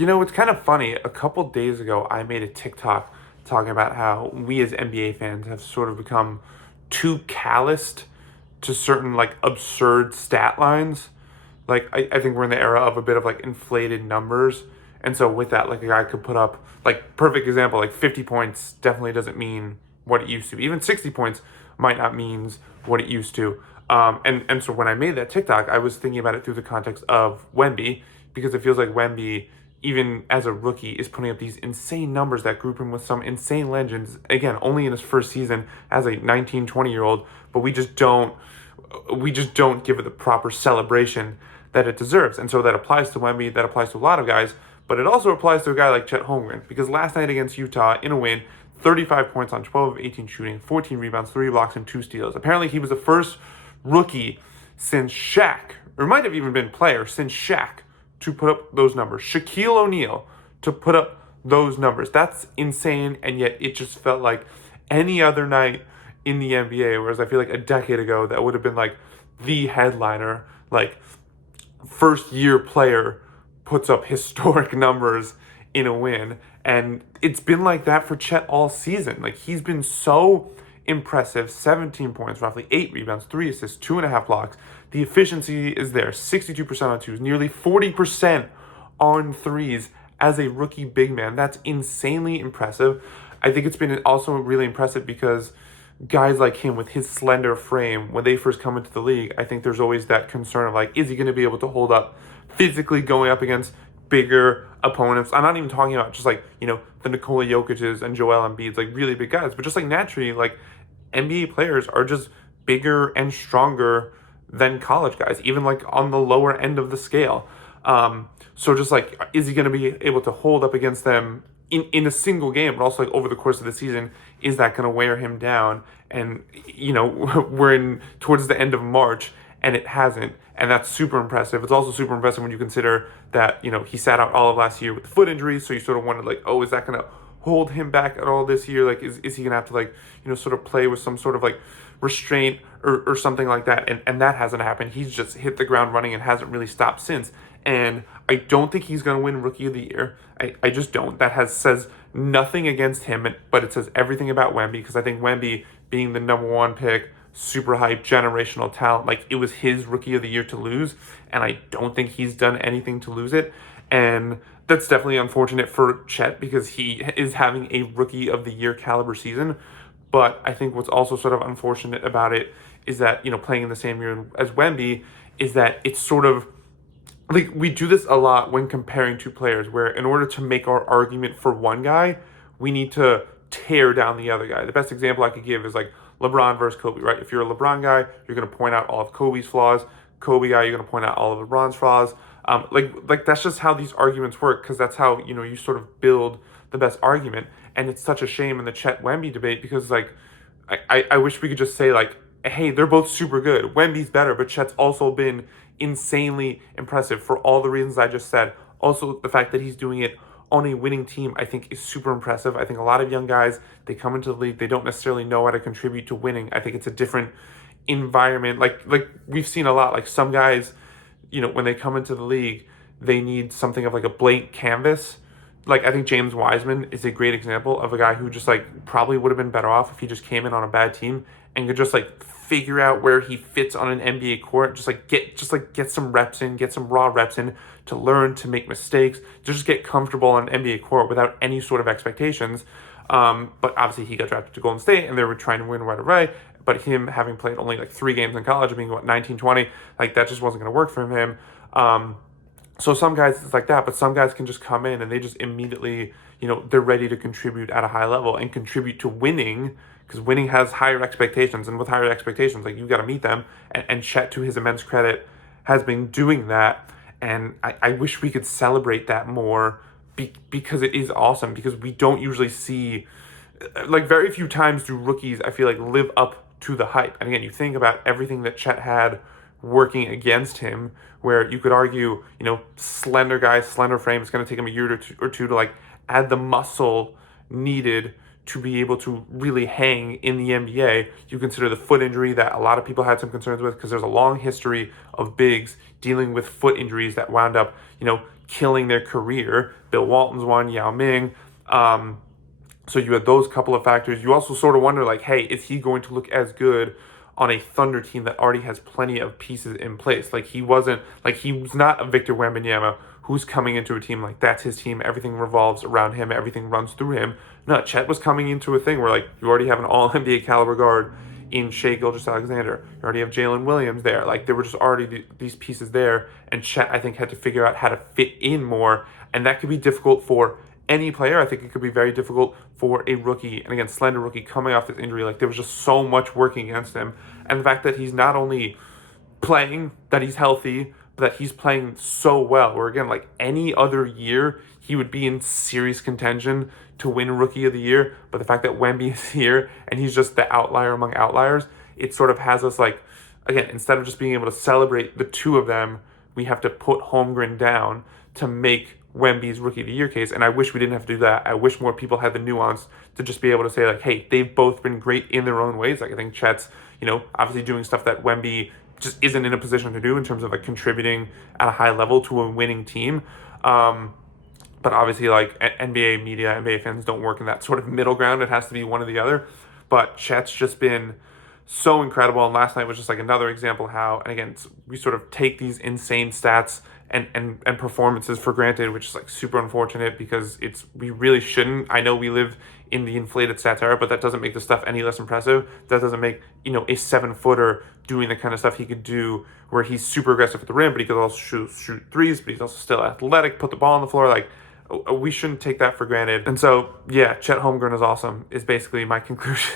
It's kind of funny. A couple days ago, I made a TikTok talking about how we as NBA fans have sort of become too calloused to certain like absurd stat lines. I think we're in the era of a bit of like inflated numbers. And so with that, like a guy could put up like perfect example, like 50 points definitely doesn't mean what it used to. Even 60 points might not means what it used to. And so when I made that TikTok, I was thinking about it through the context of Wemby, because it feels like Wemby, even as a rookie, is putting up these insane numbers that group him with some insane legends. Again, only in his first season as a 19, 20-year-old, but we just don't give it the proper celebration that it deserves. And so that applies to Wemby, that applies to a lot of guys, but it also applies to a guy like Chet Holmgren, because last night against Utah in a win, 35 points on 12 of 18 shooting, 14 rebounds, 3 blocks, and 2 steals. Apparently, he was the first rookie since Shaq, or might have even been player since Shaq, to put up those numbers. Shaquille O'Neal to put up those numbers. That's insane, and yet it just felt like any other night in the NBA, whereas I feel like a decade ago that would have been like the headliner, like first year player puts up historic numbers in a win. And it's been like that for Chet all season. Like he's been so impressive. 17 points, roughly 8 rebounds, 3 assists, 2.5 blocks. The efficiency is there. 62% on twos, nearly 40% on threes as a rookie big man. That's insanely impressive. I think it's been also really impressive because guys like him with his slender frame, when they first come into the league, I think there's always that concern of like, is he going to be able to hold up physically going up against bigger opponents? I'm not even talking about just like, the Nikola Jokic's and Joel Embiid's, like really big guys, but just like naturally, like NBA players are just bigger and stronger than college guys, even like on the lower end of the scale. So just like, is he going to be able to hold up against them in a single game, but also like over the course of the season? Is that going to wear him down? And we're in towards the end of March, and it hasn't, and that's super impressive. It's also super impressive when you consider that he sat out all of last year with the foot injury, so you sort of wondered like, oh, is that going to hold him back at all this year? Like, is he going to have to like sort of play with some sort of like restraint or something like that? And that hasn't happened. He's just hit the ground running and hasn't really stopped since. And I don't think he's going to win Rookie of the Year. I just don't. That says nothing against him, but it says everything about Wemby, because I think Wemby, being the number one pick, super hype, generational talent, like it was his Rookie of the Year to lose, and I don't think he's done anything to lose it. And that's definitely unfortunate for Chet, because he is having a Rookie of the Year caliber season. But I think what's also sort of unfortunate about it is that, playing in the same year as Wemby, is that it's sort of like we do this a lot when comparing two players, where in order to make our argument for one guy, we need to tear down the other guy. The best example I could give is like LeBron versus Kobe, right? If you're a LeBron guy, you're going to point out all of Kobe's flaws. Kobe guy, you're going to point out all of LeBron's flaws. Like that's just how these arguments work, because that's how you sort of build the best argument. And it's such a shame in the Chet Wemby debate, because like I wish we could just say like, hey, they're both super good. Wemby's better, but Chet's also been insanely impressive for all the reasons I just said. Also, the fact that he's doing it on a winning team, I think, is super impressive. I think a lot of young guys, they come into the league, they don't necessarily know how to contribute to winning. I think it's a different environment. Like we've seen a lot. Like some guys, when they come into the league, they need something of like a blank canvas. Like I think James Wiseman is a great example of a guy who just like probably would have been better off if he just came in on a bad team and could just like figure out where he fits on an NBA court, get some reps in, get some raw reps in, to learn, to make mistakes, to just get comfortable on an NBA court without any sort of expectations. But obviously he got drafted to Golden State, and they were trying to win right away. But him having played only like 3 games in college, being 19, 20, like that just wasn't going to work for him. So some guys it's like that, but some guys can just come in and they just immediately, they're ready to contribute at a high level and contribute to winning, because winning has higher expectations, and with higher expectations, like you got to meet them. And Chet, to his immense credit, has been doing that, and I wish we could celebrate that more, because it is awesome. Because we don't usually see, like very few times do rookies, I feel like, live up to the hype. And again, you think about everything that Chet had working against him, where you could argue, slender guy, slender frame, it's going to take him a year or two to like add the muscle needed to be able to really hang in the NBA. You consider the foot injury that a lot of people had some concerns with, because there's a long history of bigs dealing with foot injuries that wound up, killing their career. Bill Walton's one, Yao Ming. So you had those couple of factors. You also sort of wonder, like, hey, is he going to look as good on a Thunder team that already has plenty of pieces in place? Like, he was not a Victor Wembanyama who's coming into a team like that's his team. Everything revolves around him. Everything runs through him. No, Chet was coming into a thing where, like, you already have an all-NBA caliber guard in Shai Gilgeous-Alexander. You already have Jalen Williams there. Like, there were just already these pieces there, and Chet, I think, had to figure out how to fit in more, and that could be difficult for any player. I think it could be very difficult for a rookie, and again, slender rookie coming off this injury. Like, there was just so much working against him, and the fact that he's not only playing, that he's healthy, but that he's playing so well, where again, like any other year, he would be in serious contention to win Rookie of the Year, but the fact that Wemby is here, and he's just the outlier among outliers, it sort of has us like, again, instead of just being able to celebrate the two of them, we have to put Holmgren down to make Wemby's Rookie of the Year case, and I wish we didn't have to do that. I wish more people had the nuance to just be able to say, like, hey, they've both been great in their own ways. Like, I think Chet's, obviously doing stuff that Wemby just isn't in a position to do in terms of, like, contributing at a high level to a winning team. But obviously, like, NBA media, NBA fans don't work in that sort of middle ground. It has to be one or the other. But Chet's just been so incredible, and last night was just like another example how, and again, we sort of take these insane stats and performances for granted, which is like super unfortunate because we really shouldn't. I know we live in the inflated stats era, but that doesn't make the stuff any less impressive. That doesn't make, a 7-footer doing the kind of stuff he could do where he's super aggressive at the rim, but he could also shoot threes, but he's also still athletic, put the ball on the floor. Like, we shouldn't take that for granted. And so, yeah, Chet Holmgren is awesome, is basically my conclusion.